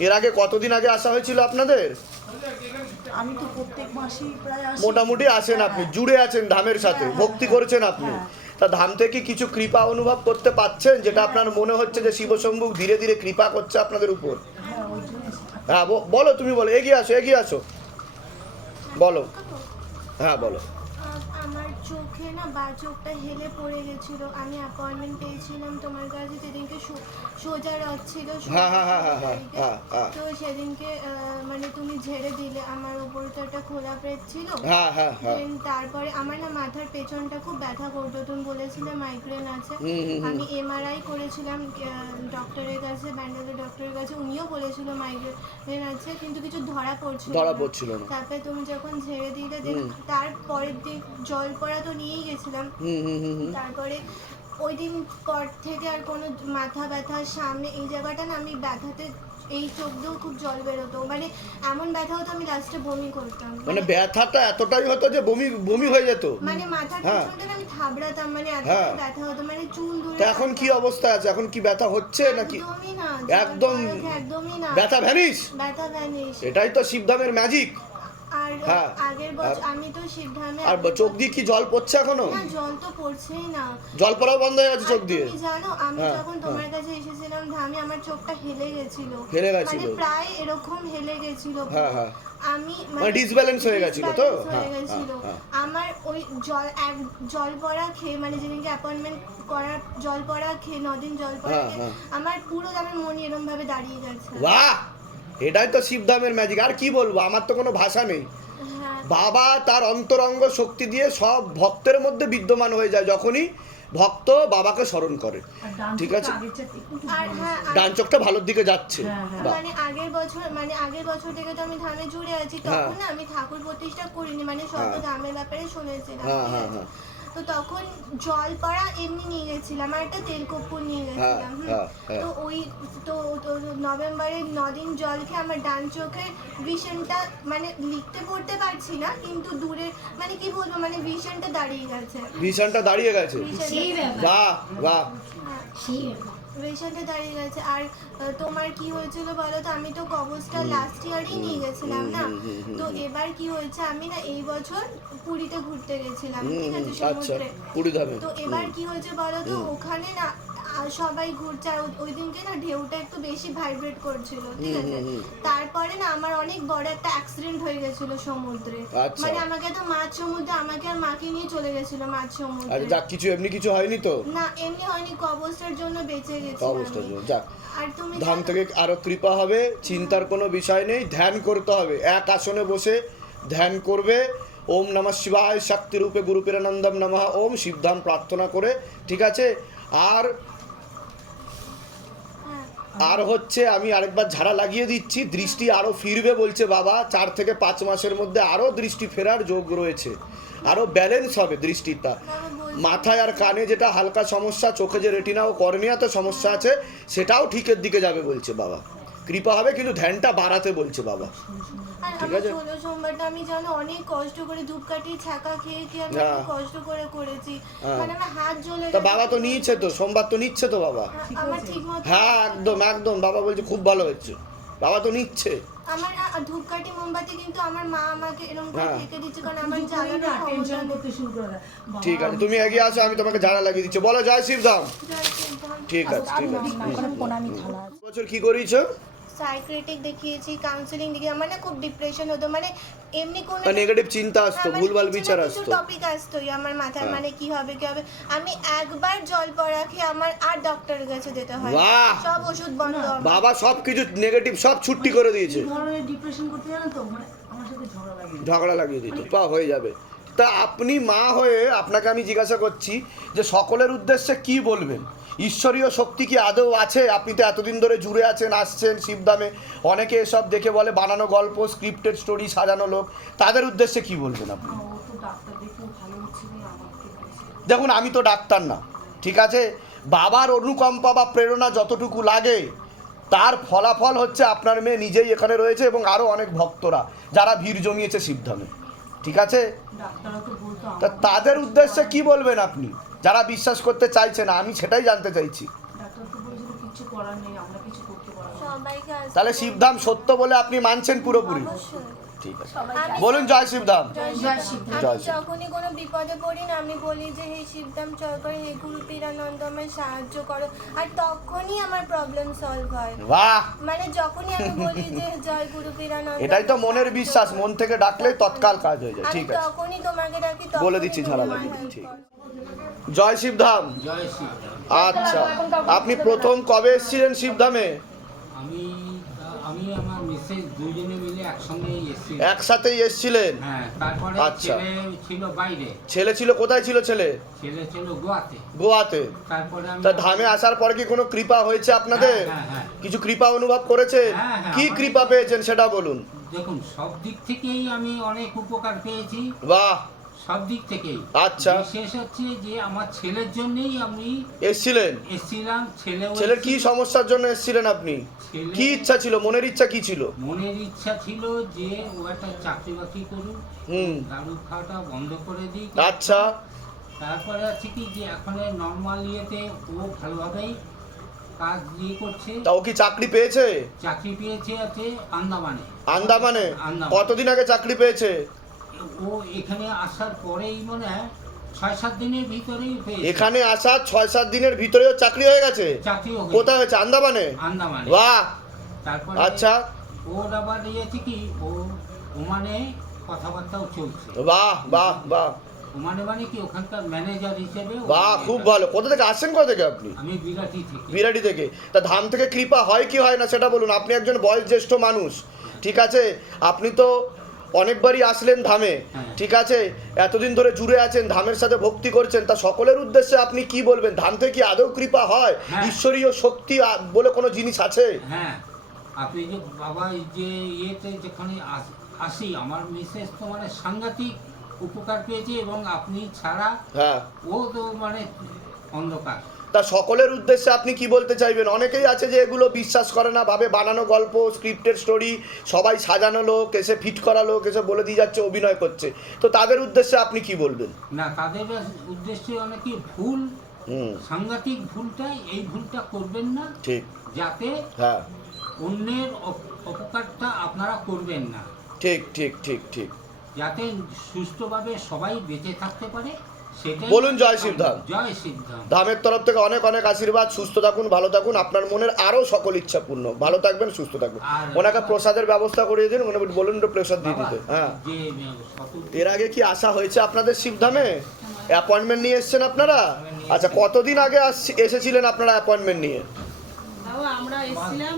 এর আগে কতদিন আগে আসা হয়েছিল আপনাদের? আমি তো প্রত্যেক মাসেই প্রায় আসি। মোটামুটি আসেন আপনি হ্যাঁ। জুড়ে আছেন ধামের সাথে হ্যাঁ, ভক্তি হ্যাঁ, করেছেন আপনি। তা ধাম থেকে কিছু কৃপা অনুভব করতে পাচ্ছেন? যেটা আপনার মনে হচ্ছে যে শিবশম্ভু ধীরে ধীরে কৃপা করছে আপনাদের উপর? হ্যাঁ বলো তুমি বলো এগিয়ে আসো এগিয়ে আসো। বলো। হ্যাঁ বলো। আমার চোখে না বা চোখটা হেলে পড়ে গেছিল। আমি অ্যাপয়েন্টমেন্ট পেয়েছিলাম তোমার কাছে সেদিনকে সোজা রথ ছিল হ্যাঁ, হ্যাঁ, হ্যাঁ। তো সেদিনকে মানে তুমি ঝেড়ে দিলে আমার উপরে তো একটা খোলা পেট ছিল। তারপরে আমার না মাথার পেছনটা খুব ব্যথা করতো তুমি বলেছিলে মাইগ্রেন আছে। আমি এমআরআই করেছিলাম ডক্টরের কাছে ব্যান্ডেলের ডক্টরের কাছে উনিও বলেছিল মাইগ্রেন আছে কিন্তু কিছু ধরা পড়ছিল ধরা পড়ছিল না। তারপরে তুমি যখন ঝেড়ে দিলে দেন তার পরের দিন জল পড়া তো নিয়েই গেছিলাম। তারপরে ওই দিন পর থেকে আর কোনো মাথা ব্যথা সামনে এই জায়গাটা না আমি ব্যথাতে এই চোখ দিয়েও খুব জল বেরোতো। মানে এমন ব্যথা হতো আমি লাস্টে বমি করতাম। মানে ব্যথাটা এতটাই হতো যে বমি বমি হয়ে যেত? মানে মাথার হ্যাঁ। পেছনটা আমি থাবড়াতাম মানে হ্যাঁ। এতটাই ব্যথা হতো মানে চুল তা এখন কি অবস্থা আছে? এখন কি ব্যথা হচ্ছে নাকি? একদমই না একদম একদম একদমই না। ব্যথা ভ্যানিস ব্যথা ভ্যানিশ। এটাই তো শিবধামের ম্যাজিক আর হ্যাঁ। আগের বছর আমি তো শিবধামে আর চোখ দিয়ে কি জল পড়ছে এখনও? না জল তো পড়ছেই না। জল পড়াও বন্ধ হয়ে গেছে চোখ দিয়ে? তুমি জানো আমি হ্যাঁ, যখন তোমার কাছে এসেছিলাম ধামে আমার চোখটা হেলে গেছিল। হেলে গেছিল। মানে প্রায় এরকম হেলে গেছিল। হ্যাঁ হ্যাঁ। আমি মানে disbalance হয়ে গেছিল তো? disbalance হয়ে হ্যাঁ, গেছিল। হ্যাঁ, আমার ওই জল এক জল পড়া খেয়ে মানে যেদিনকে অ্যাপয়েন্টমেন্ট করার জল পড়া খেয়ে নদিন জল পড়া হ্যাঁ, খেয়ে হ্যাঁ। আমার পুরো আমার মন এরকম ভাবে দাঁড়িয়ে গেছে। বাহ! এটাই তো শিবধামের ম্যাজিক আর কি বলব আমার তো কোনো ভাষা নেই। হ্যাঁ। বাবা তার অন্তরঙ্গ শক্তি দিয়ে সব ভক্তের মধ্যে বিদ্যমান হয়ে যায় যখনই ভক্ত বাবাকে স্মরণ করে। ঠিক আছে। হ্যাঁ ডান চোখটা ভালোর দিকে যাচ্ছে। হ্যাঁ। মানে আগের বছর মানে আগের বছর থেকে তো আমি ধামে জুড়ে আছি। তখন আমি ঠাকুর প্রতিষ্ঠা করিনি মানে সব হ্যাঁ। ধামের ব্যাপারে শুনেছিলাম হ্যাঁ, হ্যাঁ? হ্যাঁ। তো তখন জল পড়া এমনি নিয়ে গেছিলাম আর একটা তেল কর্পূর নিয়ে গেছিলাম হুম। হ্যাঁ, হ্যাঁ। তো ওই তো তো নভেম্বরের নদিন জল খেয়ে আমার ডান চোখের ভিশনটা মানে লিখতে পড়তে পারছি না কিন্তু দূরে মানে কি বলব মানে ভিশনটা দাঁড়িয়ে গেছে ভীষণটা দাঁড়িয়ে গেছে সেই ব্যাপার বাহ বাহ হ্যাঁ সেই ব্যাপার রেশনটা দাঁড়িয়ে গেছে। আর তোমার কি হয়েছিল বলো তো? আমি তো কবজটা লাস্ট ইয়ারই নিয়ে গেছিলাম না? তো এবার কি হয়েছে? আমি না এই বছর পুরীতে ঘুরতে গেছিলাম ঠিক আছে আচ্ছা। সমুদ্রে। তো এবার কি হয়েছে বলো তো? ওখানে না সবাই ঘুরছে আর ওই- দিনকে না ঢেউটা একটু বেশি ভাইব্রেট করছিল ঠিক আছে। তারপরে না আমার অনেক বড় একটা অ্যাক্সিডেন্ট হয়ে গেছিল সমুদ্রে। আচ্ছা। মানে আমাকে তো মাছ সমুদ্রে আমাকে আর মাকে নিয়ে চলে গেছিল মাছ আর সমুদ্রে যাক কিছু এমনি কিছু হয়নি তো? না এমনি হয়নি কবজটার জন্য বেঁচে গেছি অবস্থা আমি। যাক। আর তুমি ধাম থেকে আরও কৃপা হবে চিন্তার কোনো বিষয় নেই ধ্যান করতে হবে। এক আসনে বসে ধ্যান করবে ওম নমঃ শিবায় শক্তি রূপে গুরুপেরানন্দম নমঃ ওম শিবধাম প্রার্থনা করে ঠিক আছে? আর আর হচ্ছে আমি আরেকবার ঝাড়া লাগিয়ে দিচ্ছি দৃষ্টি আরও ফিরবে বলছে বাবা। চার থেকে পাঁচ মাসের মধ্যে আরও দৃষ্টি ফেরার যোগ রয়েছে। আরও ব্যালেন্স হবে দৃষ্টিটা। মাথায় আর কানে যেটা হালকা সমস্যা চোখে যে রেটিনা ও কর্নিয়াতে সমস্যা আছে সেটাও ঠিকের দিকে যাবে বলছে বাবা। কৃপা হবে কিন্তু ধ্যানটা বাড়াতে বলছে বাবা। ঠিক আছে? ষোলো সোমবারটা আমি জানো অনেক কষ্ট করে ধূপকাঠি ছাকা খেয়ে খেয়ে আমি হ্যাঁ। কষ্ট করে করেছি। হ্যাঁ। মানে আমার হাত জ্বলে তা বাবা তো নিচ্ছে তো সোমবার তো নিচ্ছে তো বাবা। আমার ঠিক মতো হ্যাঁ একদম একদম বাবা বলছে খুব ভালো হচ্ছে। বাবা তো নিচ্ছে। আমার ধূপকাঠি মোমবাতি কিন্তু আমার মা আমাকে এরকম করে হ্যাঁ। ঢেকে দিচ্ছে কারণ আমার কিছু করি জ্বালানোর না, ক্ষমতা টেনশন করতে শুরু করে ঠিক আছে তুমি এগিয়ে আসো আমি তোমাকে ঝাড়া লাগিয়ে দিচ্ছি। বলো জয় শিবধাম। ঠিক আছে ঠিক আছে থালা আছে। বছর কি করিয়েছো? সাইক্রেটিক দেখিয়েছি কাউন্সিলিং দেখিয়ে আমার না খুব ডিপ্রেশন হতো মানে এমনি কোনো নেগেটিভ চিন্তা আসতো ভুলভাল বিচার আসতো। টপিক আসতোই আমার মাথায় হ্যাঁ। মানে কি হবে কি হবে। আমি একবার জল পড়া খেয়ে আমার আর ডক্টরের কাছে যেতে হয় বাহ! সব ওষুধ বন্ধ বাবা সব কিছু নেগেটিভ সব ছুটি করে দিয়েছে। ডিপ্রেশন করতে জানো তো মানে আমার সাথে ঝগড়া লাগে ঝগড়া লাগিয়ে দিত পা হয়ে যাবে। তা আপনি মা হয়ে আপনাকে আমি জিজ্ঞাসা করছি যে সকলের উদ্দেশ্যে কি বলবেন? ঈশ্বরীয় শক্তি কি আদৌ আছে? আপনি তো এতদিন ধরে জুড়ে আছেন আসছেন শিবদামে অনেকে এসব দেখে বলে বানানো গল্প স্ক্রিপ্টেড স্টোরি সাজানো লোক। তাদের উদ্দেশ্যে কি বলবেন আপনি। দেখুন আমি তো ডাক্তার না ঠিক আছে? বাবার অনুকম্পা বা প্রেরণা যতটুকু লাগে তার ফলাফল হচ্ছে আপনার মেয়ে নিজেই এখানে রয়েছে এবং আরও অনেক ভক্তরা যারা ভিড় জমিয়েছে শিবধামে ঠিক আছে? তা তাদের উদ্দেশ্যে কি বলবেন আপনি? যারা বিশ্বাস করতে চাইছে না আমি সেটাই জানতে চাইছি। ডাক্তার তো বলেছিল কিছু করার নেই আমরা কিছু করতে পারব না। সবাই সবাইকে আসতে তাহলে শিবধাম সত্য বলে আপনি মানছেন পুরোপুরি? ঠিক আছে। বলুন জয় শিবধাম জয়। যখনই কোনো বিপদে পড়ি না আমি বলি যে হে শিবধাম চরকর হে গুরু পীরানন্দ আমায় সাহায্য করো। আর তখনই আমার প্রবলেম সলভ হয়। বাহ! মানে যখনই আমি বলি যে জয় গুরু পীরানন্দ এটাই তো মনের বিশ্বাস মন থেকে ডাকলেই তৎকাল কাজ হয়ে যায় ঠিক আছে। তখনই তোমাকে ডাকি বলে দিচ্ছি ঝাড়া লাগিয়ে help জয় শিবধাম। জয় শিবধাম। আচ্ছা আপনি প্রথম কবে এসেছিলেন শিবধামে? একসাথেই এসেছিলেন? হ্যাঁ আচ্ছা। ছেলে ছিল বাইরে। ছেলে ছিল কোথায় ছিল ছেলে? ছেলে ছিল গোয়াতে। গোয়াতে। তা ধামে আসার পর কি কোনো কৃপা হয়েছে আপনাদের? হ্যাঁ, হ্যাঁ। কিছু কৃপা অনুভব করেছে? কি কৃপা পেয়েছেন সেটা বলুন। দেখুন সব দিক থেকেই আমি অনেক উপকার পেয়েছি। বাহ! সব দিক থেকেই। আচ্ছা। বিশেষ হচ্ছে যে আমার ছেলের জন্যই আমি এসছিলেন? এসেছিলাম। ছেলেও ছেলের কি সমস্যার জন্য এসছিলেন আপনি? ছেলে- কি ইচ্ছা ছিল? মনের ইচ্ছা কি ছিল? মনের ইচ্ছা ছিল যে ও একটা চাকরি বাকরি করুক হুম। দারু খাওয়াটা বন্ধ করে দিই আচ্ছা। তারপরে আছে কি যে এখন নর্মাল ইয়েতে ও ভালোভাবেই কাজ ইয়ে করছে। তা ও কি চাকরি পেয়েছে? চাকরি পেয়েছে আছে আন্দামানে। আন্দামানে? আন্দামান। কতদিন আগে চাকরি পেয়েছে? ও এখানে আসার পরেই মনে হয় ছয় সাত দিনের ভিতরেই এখানে আসা ছয় সাত দিনের ভিতরেও চাকরি হয়ে গেছে? কোথায় হয়েছে? আন্দামানে? আন্দামানে। বাহ! তারপরে আচ্ছা। ওর আবার ইয়েছে কি? ও ওমানে কথাবার্তাও চলছে। বাহ বাহ বাহ। ওমানে মানে কি? ওখানকার ম্যানেজার হিসেবে বাহ খুব ভালো। কোথা থেকে আসছেন কোথা থেকে আপনি? আমি বিরাটি থেকে। বিরাটি থেকে। তা ধাম থেকে কৃপা হয় কি হয় না সেটা বলুন। আপনি একজন বয়োজ্যেষ্ঠ মানুষ ঠিক আছে? আপনি তো অনেকবারই আসলেন ধামে। হ্যাঁ। ঠিক আছে? এতদিন ধরে জুড়ে আছেন ধামের সাথে ভক্তি করছেন। তা সকলের উদ্দেশ্যে আপনি কি বলবেন? ধাম থেকে কি আদৌ কৃপা হয়? হ্যাঁ। ঈশ্বরীয় শক্তি বলে কোনো জিনিস আছে? হ্যাঁ। আপনি যে বাবা যে ইয়েতে যেখানে আসি আমার মিসেস তো মানে সাংঘাতিক উপকার পেয়েছে এবং আপনি ছাড়া হ্যাঁ। ও তো মানে অন্ধকার। তা সকলের উদ্দেশ্যে আপনি কি বলতে চাইবেন? অনেকেই আছে যে এগুলো বিশ্বাস করে না ভাবে বানানো গল্প স্ক্রিপ্টেড স্টোরি সবাই সাজানো লোক এসে ফিট করা লোক এসে বলে দিয়ে যাচ্ছে অভিনয় করছে। তো তাদের উদ্দেশ্যে আপনি কি বলবেন? না তাদের উদ্দেশ্যে অনেকে ভুল সাংঘাতিক ভুলটা এই ভুলটা করবেন না ঠিক। যাতে হ্যাঁ। অন্যের অপ- অপকারটা আপনারা করবেন না। ঠিক ঠিক ঠিক ঠিক। যাতে সুস্থভাবে সবাই বেঁচে থাকতে পারে। বলুন জয় শিবধাম। জয় সিদ্ধাম ধামের তরফ থেকে অনেক অনেক আশীর্বাদ সুস্থ থাকুন ভালো থাকুন আপনার মনের আরও সকল ইচ্ছা পূর্ণ। ভালো থাকবেন সুস্থ থাকবেন। ওনাকে প্রসাদের ব্যবস্থা করিয়ে দিন উনি বলুন একটু প্রসাদ দিয়ে দিতে। হ্যাঁ। এর আগে কি আসা হয়েছে আপনাদের শিবধামে অ্যাপয়েন্টমেন্ট নিয়ে এসেছেন আপনারা? আচ্ছা কতদিন আগে এসেছিলেন আপনারা অ্যাপয়েন্টমেন্ট নিয়ে? আমরা এসেছিলাম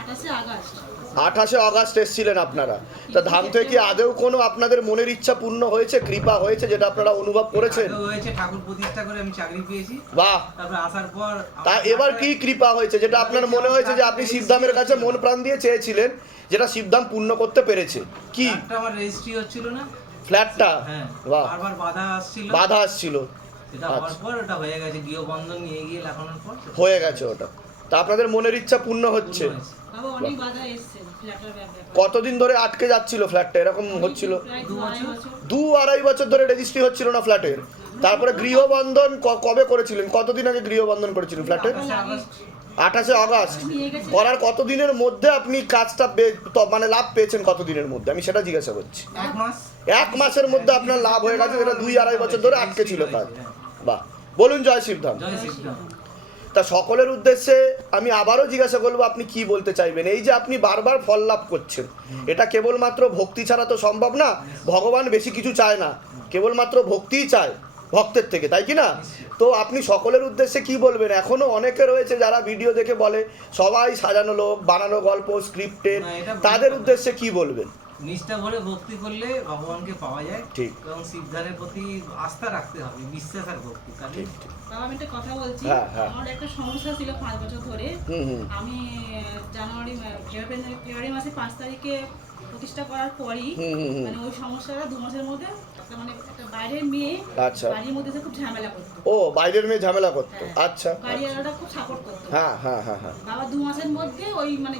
আঠাশে আগস্ট। আঠাশে অগাস্ট এসেছিলেন আপনারা। তা ধাম থেকে কি আদেও কোনো আপনাদের মনের ইচ্ছা পূর্ণ হয়েছে কৃপা হয়েছে যেটা আপনারা অনুভব করেছেন? হয়েছে ঠাকুর প্রতিষ্ঠা করে আমি চাকরি পেয়েছি। বাহ! তারপর আসার পর তা এবার কি কৃপা হয়েছে যেটা আপনার মনে হয়েছে যে আপনি শিবধামের কাছে মন প্রাণ দিয়ে চেয়েছিলেন যেটা শিবধাম পূর্ণ করতে পেরেছে। কি? একটা আমার রেজিস্ট্রি হচ্ছিল না। ফ্ল্যাটটা? হ্যাঁ বাহ! বারবার বাধা আসছিল। বাধা আসছিল। সেটা হওয়ার আচ্ছা। পর ওটা হয়ে গেছে গৃহবন্ধন নিয়ে গিয়ে লেখানোর পর। হয়ে গেছে ওটা। তা আপনাদের মনের ইচ্ছা পূর্ণ হচ্ছে। কতদিন ধরে আটকে যাচ্ছিল ফ্ল্যাটটা এরকম হচ্ছিল? দু আড়াই বছর। বছর দু আড়াই বছর ধরে রেজিস্ট্রি হচ্ছিল না ফ্ল্যাটের তারপরে গৃহবন্ধন ক- কবে করেছিলেন? কতদিন আগে গৃহবন্ধন করেছিলেন ফ্ল্যাটের আঠাশে আগস্ট। অগাস্ট করার কতদিনের মধ্যে আপনি কাজটা মানে লাভ পেয়েছেন কতদিনের মধ্যে? আমি সেটা জিজ্ঞাসা করছি। এক মাসের মধ্যে আপনার লাভ হয়ে গেছে যেটা দুই আড়াই বছর ধরে আটকে ছিল কাজ বাহ। বলুন জয় শিবধাম। তা সকলের উদ্দেশ্যে আমি আবারও জিজ্ঞাসা করব আপনি কি বলতে চাইবেন? এই যে আপনি বারবার ফল লাভ করছেন এটা কেবলমাত্র ভক্তি ছাড়া তো সম্ভব না? ভগবান বেশি কিছু চায় না কেবলমাত্র ভক্তিই চায় ভক্তের থেকে তাই কি না? তো আপনি সকলের উদ্দেশ্যে কি বলবেন? এখনও অনেকে রয়েছে যারা ভিডিও দেখে বলে সবাই সাজানো লোক বানানো গল্প ভুল তাদের উদ্দেশ্যে কি বলবেন? নিষ্ঠা ভরে ভক্তি করলে ভগবানকে পাওয়া যায় ঠিক। এবং শিবধারের প্রতি আস্থা রাখতে হবে বিশ্বাস আর ভক্তি ঠিক বাবা আমি একটা কথা বলছি হ্যাঁ, হ্যাঁ। আমার একটা সমস্যা ছিল পাঁচ বছর ধরে আমি জানুয়ারি ফেব্রুয়ারি মাসে পাঁচ তারিখে প্রতিষ্ঠা করার পরই। মানে ওই সমস্যাটা দু মাসের মধ্যে মানে একটা বাইরের মেয়ে আচ্ছা। বাড়ির মধ্যে এসে খুব ঝামেলা করতো। ও বাইরের মেয়ে ঝামেলা করতো। হ্যাঁ। আচ্ছা। বাড়িওয়ালাটা খুব সাপোর্ট করতো। হ্যাঁ হ্যাঁ হ্যাঁ হ্যাঁ। বাবা দু মাসের মধ্যে ওই মানে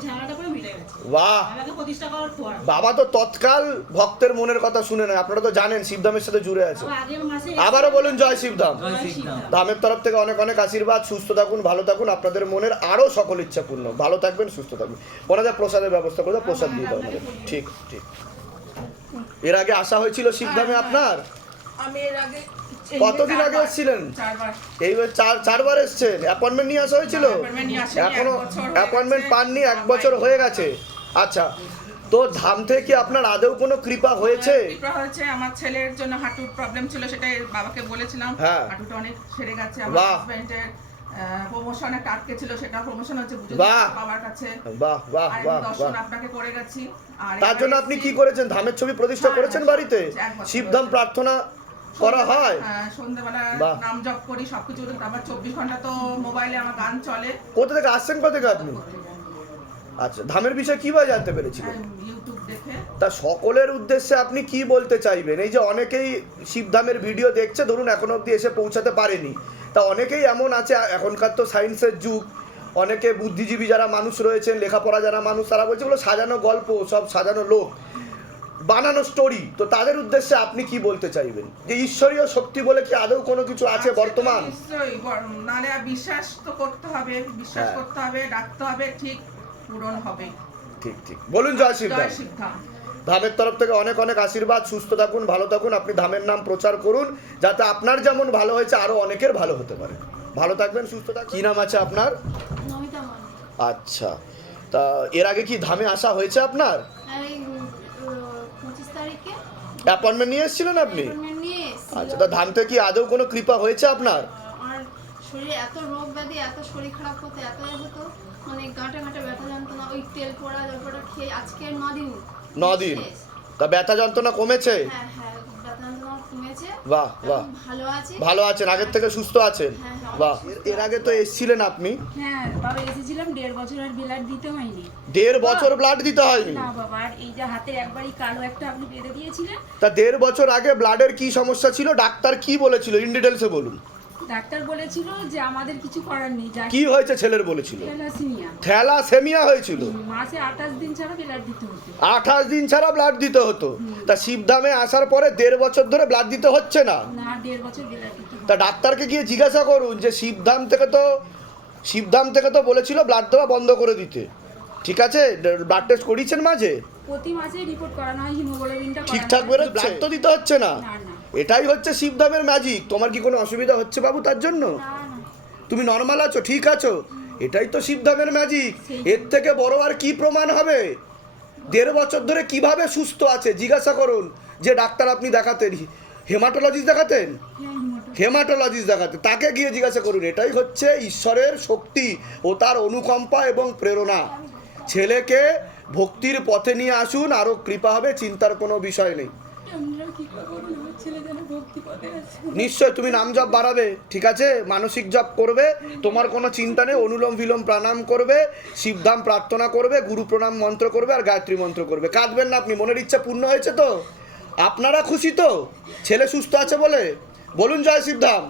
বাহ! বাবা তো তৎকাল ভক্তের মনের কথা শুনে নেয়। আপনারা তো জানেন শিবধামের সাথে জুড়ে আছে। আবারও বলুন জয় শিবধাম। ধামের তরফ থেকে অনেক অনেক আশীর্বাদ। সুস্থ থাকুন ভালো থাকুন। আপনাদের মনের আরও সকল ইচ্ছা পূর্ণ ভালো থাকবেন সুস্থ থাকবেন। ওনাদের প্রসাদের ব্যবস্থা করে প্রসাদ দিয়ে দাও। ঠিক ঠিক। এর আগে আসা হয়েছিল শিবধামে আপনার? আমি এর আগে কতদিন আগে এসেছিলেন? চারবার। এই চার চারবার এসছেন। অ্যাপয়েন্টমেন্ট নিয়ে আসা হয়েছিল? এখনও হয়ে অ্যাপয়েন্টমেন্ট পাননি এক বছর হয়ে গেছে। আচ্ছা তো ধাম থেকে আপনার আদৌ কোনো কৃপা হয়েছে? কৃপা হয়েছে। আমার ছেলের জন্য হাঁটুর প্রবলেম ছিল সেটা বাবাকে বলেছিলাম। হ্যাঁ। হাঁটুটা অনেক সেরে গেছে। আমার হাজবেন্ডের প্রমোশন একটা আটকে ছিল সেটা প্রমোশন হচ্ছে বাবার কাছে। বাহ বাহ বাহ দর্শন আপনাকে করে গেছি। আর তার জন্য আপনি কি করেছেন? ধামের ছবি প্রতিষ্ঠা করেছেন বাড়িতে? শিবধাম প্রার্থনা করা হয়? হ্যাঁ, সন্ধ্যেবেলা। নাম জপ করি সবকিছু আবার চব্বিশ ঘণ্টা তো মোবাইলে আমার গান চলে। কোথা থেকে আসছেন কোথা থেকে আপনি? আচ্ছা ধামের বিষয়ে কীভাবে জানতে পেরেছিলেন? হ্যাঁ, তা সকলের উদ্দেশ্যে আপনি কি বলতে চাইবেন? এই যে অনেকেই শিবধামের ভিডিও দেখছে ধরুন এখনও অবধি এসে পৌঁছাতে পারেনি। তা অনেকেই এমন আছে এখনকার তো সায়েন্সের যুগ। অনেকে বুদ্ধিজীবী যারা মানুষ রয়েছেন লেখাপড়া যারা মানুষ তারা বলছে ওগুলো সাজানো গল্প সব সাজানো লোক বানানো স্টোরি তো তাদের উদ্দেশ্যে আপনি কি বলতে চাইবেন? যে ঈশ্বরীয় শক্তি বলে কি আদৌ কোনো কিছু আছে বর্তমান? নিশ্চয়ই বর- বিশ্বাস তো করতে হবে বিশ্বাস হ্যাঁ। করতে হবে ডাকতে হবে ঠিক পূরণ হবে। ঠিক ঠিক। বলুন জয় শিবধাম ধামের তরফ থেকে অনেক অনেক আশীর্বাদ। সুস্থ থাকুন ভালো থাকুন আপনি ধামের নাম প্রচার করুন যাতে আপনার যেমন ভালো হয়েছে আরও অনেকের ভালো হতে পারে। ভালো থাকবেন সুস্থ থাকবেন। কি নাম আছে আপনার? আচ্ছা। তা এর আগে কি ধামে আসা হয়েছে আপনার? অ্যাপয়েন্টমেন্ট নিয়ে এসেছিলেন আপনি? আচ্ছা তা ধাম থেকে কি আদৌ কোনো কৃপা হয়েছে আপনার? শরীরে এত রোগ ব্যাধি এত শরীর খারাপ হতো এত হতো মানে গাঁটে গাঁটে ব্যথা যন্ত্রণা ওই তেল পোড়া জলপোড়া খেয়ে আজকে নদিন। নদিন। শেষ। তা ব্যথা যন্ত্রণা কমেছে? হ্যাঁ হ্যাঁ ব্যথা যন্ত্রণা কমেছে। বাহ বাহ। ভালো আছেন আগের থেকে সুস্থ আছেন? হ্যাঁ, বাহ। এর- এর আগে তো এসেছিলেন আপনি? হ্যাঁ বাবা এসেছিলাম দেড় বছর আর ব্লাড দিতে হয়নি। দেড় বছর ব্লাড দিতে হয়নি? না বাবা আর এই যে হাতের একবারই কালো একটা আপনি বেঁধে দিয়েছিলেন। তা দেড় বছর আগে ব্লাডের কি সমস্যা ছিল? ডাক্তার কি বলেছিল? ইন ডিটেলসে বলুন। ডাক্তার বলেছিল যে আমাদের কিছু করার নেই কি হয়েছে ছেলের বলেছিল? থ্যালাসিমিয়া। থ্যালাসেমিয়া হয়েছিল? মাসে আঠাশ দিন ছাড়া ব্লাড দিতে হতো। আঠাশ দিন ছাড়া ব্লাড দিতে হতো। তা শিবধামে আসার পরে দেড় বছর ধরে ব্লাড দিতে হচ্ছে না? না দেড় বছর ব্লাড দিতে তা ডাক্তারকে গিয়ে জিজ্ঞাসা করুন যে শিবধাম থেকে তো শিবধাম থেকে তো বলেছিল ব্লাড দেওয়া বন্ধ করে দিতে। ঠিক আছে? ব্লাড টেস্ট করিয়েছেন মাঝে? প্রতি মাসে রিপোর্ট করানো হয় হিমোগ্লোবিনটা ঠিকঠাক বেরোচ্ছে ব্লাড তো দিতে হচ্ছে না। এটাই হচ্ছে শিবধামের ম্যাজিক তোমার কি কোনো অসুবিধা হচ্ছে বাবু তার জন্য? তুমি নর্মাল আছো ঠিক আছো? এটাই তো শিবধামের ম্যাজিক এর থেকে বড় আর কি প্রমাণ হবে? দেড় বছর ধরে কীভাবে সুস্থ আছে? জিজ্ঞাসা করুন। যে ডাক্তার আপনি দেখাতেন হেমাটোলজিস্ট দেখাতেন? হ্যাঁ হিমোটো হেমাটোলজিস্ট দেখাতেন তাকে গিয়ে জিজ্ঞাসা করুন। এটাই হচ্ছে ঈশ্বরের শক্তি ও তার অনুকম্পা এবং প্রেরণা। ছেলেকে ভক্তির পথে নিয়ে আসুন আরও কৃপা হবে চিন্তার কোনো বিষয় নেই। নিশ্চয় তুমি নাম জপ বাড়াবে ঠিক আছে? মানসিক জপ করবে তোমার কোনো চিন্তা নেই অনুলোম বিলোম প্রাণায়াম করবে শিবধাম প্রার্থনা করবে গুরু প্রণাম মন্ত্র করবে আর গায়ত্রী মন্ত্র করবে। কাঁদবেন না আপনি মনের ইচ্ছা পূর্ণ হয়েছে তো? আপনারা খুশি তো? ছেলে সুস্থ আছে বলে? বলুন জয় শিবধাম।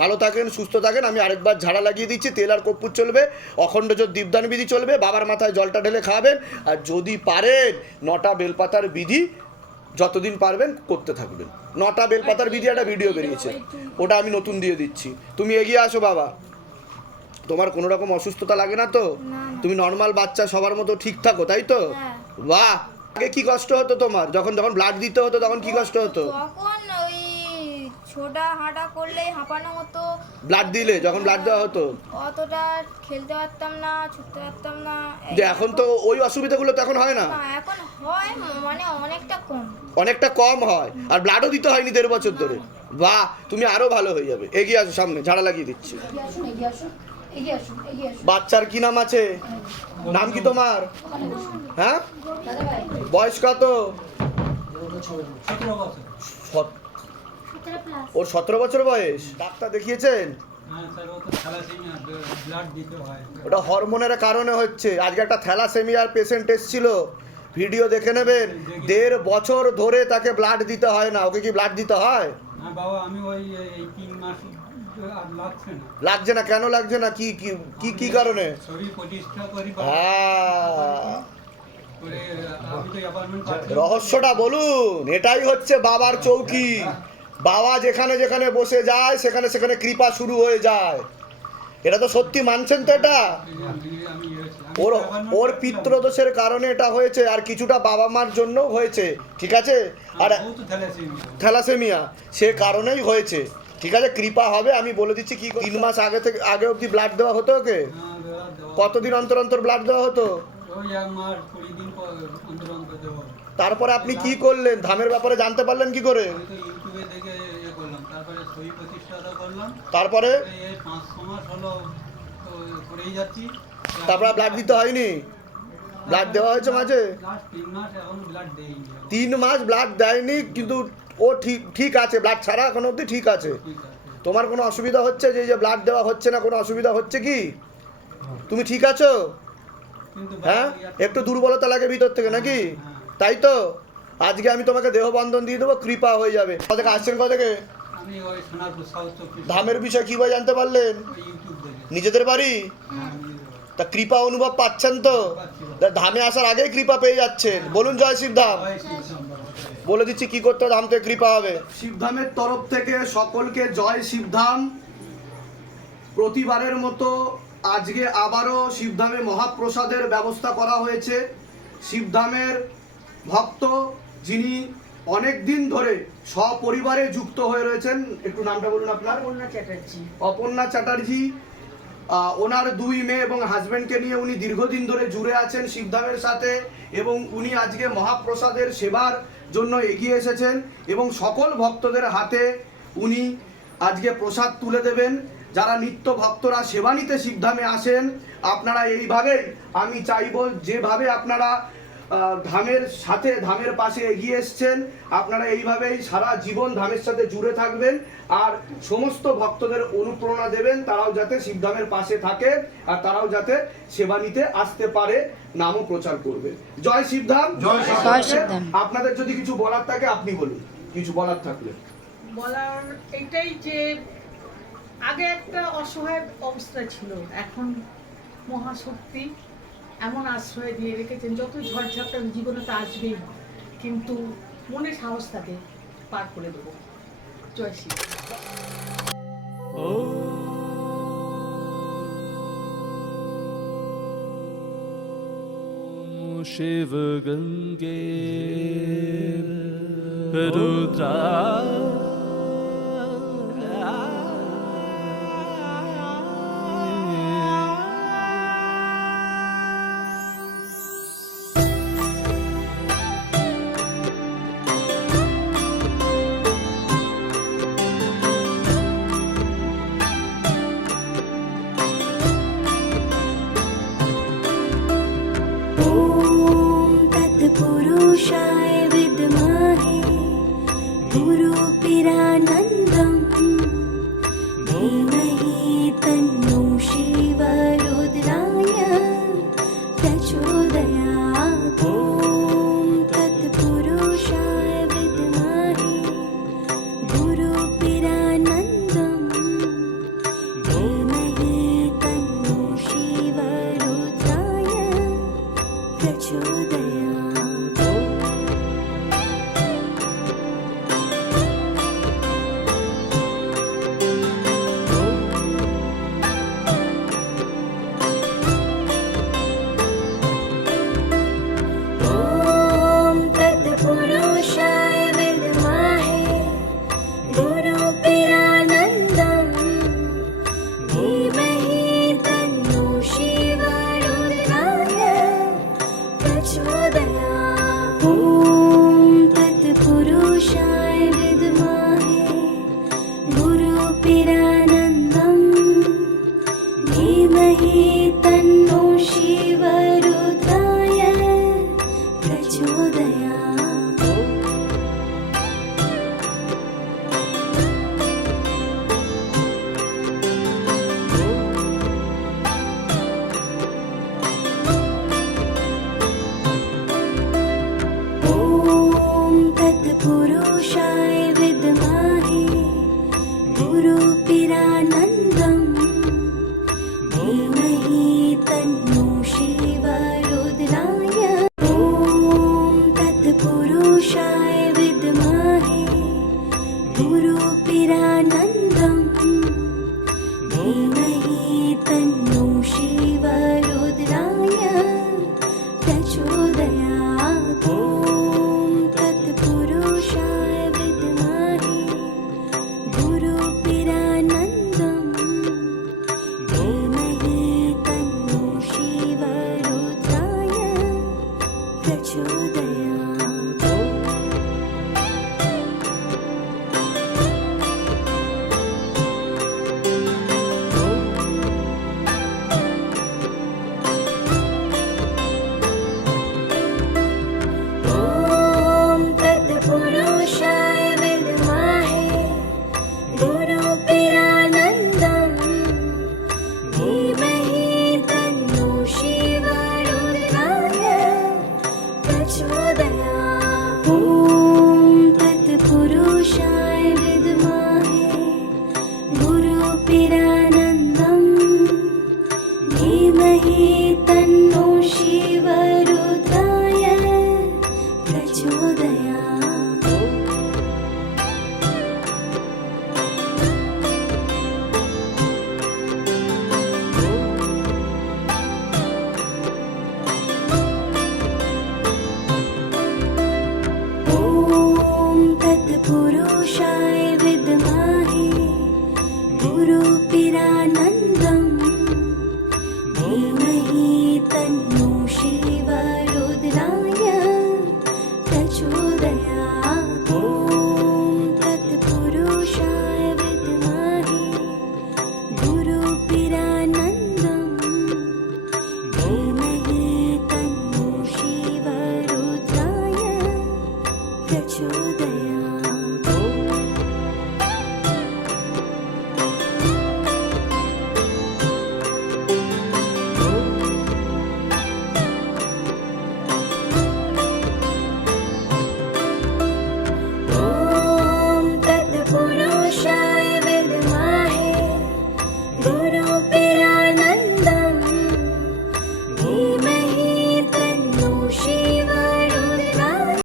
ভালো থাকেন সুস্থ থাকেন আমি আরেকবার ঝাড়া লাগিয়ে দিচ্ছি তেল আর কর্পূর চলবে অখণ্ড জোর দীপদান বিধি চলবে বাবার মাথায় জলটা ঢেলে খাওয়াবেন আর যদি পারেন নটা বেলপাতার বিধি যতদিন পারবেন করতে থাকবেন। নটা বেলপাতার বিধি একটা ভিডিও বেরিয়েছে। ওটা আমি নতুন দিয়ে দিচ্ছি। তুমি এগিয়ে আসো বাবা। তোমার কোনো রকম অসুস্থতা লাগে না তো? তুমি নর্মাল বাচ্চা সবার মতো ঠিক থাকো তাই তো? হ্যাঁ। বাহ! আগে কি কষ্ট হতো তোমার? যখন যখন ব্লাড দিতে হতো তখন কি কষ্ট হতো? ছোটা হাঁটা করলেই হাঁপানো হতো। ব্লাড দিলে যখন ব্লাড দেওয়া হতো। অতটা খেলতে পারতাম না ছুটতে পারতাম না। যে এখন তো ওই অসুবিধাগুলো তো এখন হয় না। না এখন হয় মানে অনেকটা কম। অনেকটা কম হয়। আর ব্লাডও দিতে হয়নি দেড় বছর ধরে। বাহ তুমি আরও ভালো হয়ে যাবে। এগিয়ে আসো সামনে ঝাড়া লাগিয়ে দিচ্ছি। বাচ্চার কি নাম আছে? নাম কি তোমার? হ্যাঁ? বয়স কত? সতেরো বছর। সত- ওর সতেরো বছর বয়স। ডাক্তার দেখিয়েছেন? হ্যাঁ ওটা হরমোনের কারণে হচ্ছে। আজকে একটা থ্যালাসেমিয়ার পেশেন্ট এসেছিল। ভিডিও দেখে নেবেন। দেড় বছর ধরে তাকে ব্লাড দিতে হয় না। ওকে কি ব্লাড দিতে হয়? বাবা আমি ওই তিন মাস লাগছে না। কেন লাগছে না? কি কি কি কারণে? হ্যাঁ। রহস্যটা বলুন। এটাই হচ্ছে বাবার চৌকি। বাবা যেখানে যেখানে বসে যায় সেখানে সেখানে কৃপা শুরু হয়ে যায়। এটা তো সত্যি মানছেন তো এটা? ওর ওর পিতৃদোষের কারণে এটা হয়েছে আর কিছুটা বাবা মার জন্য হয়েছে ঠিক আছে? আর থ্যালাসেমিয়া। সে কারণেই হয়েছে ঠিক আছে? কৃপা হবে আমি বলে দিচ্ছি কি তিন মাস আগে থেকে আগে অবধি ব্লাড দেওয়া হতো ওকে? কতদিন অন্তর অন্তর ব্লাড দেওয়া হতো? তারপরে আপনি কি করলেন? ধামের ব্যাপারে জানতে পারলেন কি করে? ইয়ে তারপরে তারপরে? ব্লাড দিতে হয়নি? ব্লাড দেওয়া হয়েছে মাঝে? তিন মাস ব্লাড দেয়নি কিন্তু ও ঠিক ঠিক আছে। ব্লাড ছাড়া এখন অবধি ঠিক আছে। তোমার কোনো অসুবিধা হচ্ছে যে এই যে ব্লাড দেওয়া হচ্ছে না কোনো অসুবিধা হচ্ছে কি? তুমি ঠিক আছো? হ্যাঁ? একটু দুর্বলতা লাগে ভিতর থেকে নাকি? তাই তো? আজকে আমি তোমাকে দেহ বন্ধন দিয়ে দেবো কৃপা হয়ে যাবে। কোথা আসছেন কোথা থেকে? আমি ওই সোনারপুর ধামের বিষয় কীভাবে জানতে পারলেন? নিজেদের বাড়ি? হ্যাঁ, দেখলাম। তা কৃপা অনুভব পাচ্ছেন তো? তা ধামে আসার আগেই কৃপা পেয়ে যাচ্ছেন। বলুন জয় শিবধাম। বলে। দিচ্ছি কি করতে হবে? ধাম থেকে কৃপা হবে। শিবধামের তরফ থেকে সকলকে জয় শিবধাম প্রতিবারের মতো আজকে আবারও শিবধামে মহাপ্রসাদের ব্যবস্থা করা হয়েছে। শিবধামের ভক্ত যিনি অনেক দিন ধরে সপরিবারে যুক্ত হয়ে রয়েছেন একটু নামটা বলুন আপনার। অপর্ণা চ্যাটার্জি। অপর্ণা চ্যাটার্জি ওনার দুই মেয়ে এবং হাজব্যান্ডকে নিয়ে উনি দীর্ঘদিন ধরে জুড়ে আছেন শিবধামের সাথে এবং উনি আজকে মহাপ্রসাদের সেবার জন্য এগিয়ে এসেছেন এবং সকল ভক্তদের হাতে উনি আজকে প্রসাদ তুলে দেবেন। যারা নিত্য ভক্তরা সেবা নিতে শিবধামে আসেন আপনারা এইভাবেই আমি চাইব যেভাবে আপনারা ধামের সাথে ধামের পাশে এগিয়ে এসছেন। আপনারা এইভাবেই সারা জীবন ধামের সাথে জুড়ে থাকবেন। আর সমস্ত ভক্তদের অনুপ্রেরণা দেবেন তারাও যাতে শিবধামের পাশে থাকে আর তারাও যাতে সেবা নিতে আসতে পারে নামও প্রচার করবে। জয় শিবধাম জয় শিবধাম আপনাদের যদি কিছু বলার থাকে আপনি বলুন। কিছু বলার থাকলে। বলার এটাই যে আগে একটা অসহায় অবস্থা ছিল এখন মহাশক্তি এমন আশ্রয় দিয়ে রেখেছেন যতই ঝড়ঝাপটা জীবনে তো আসবেই, কিন্তু মনে সাহস থাকে পার করে দেবো। জয় শ্রী Shiva রুদ্রা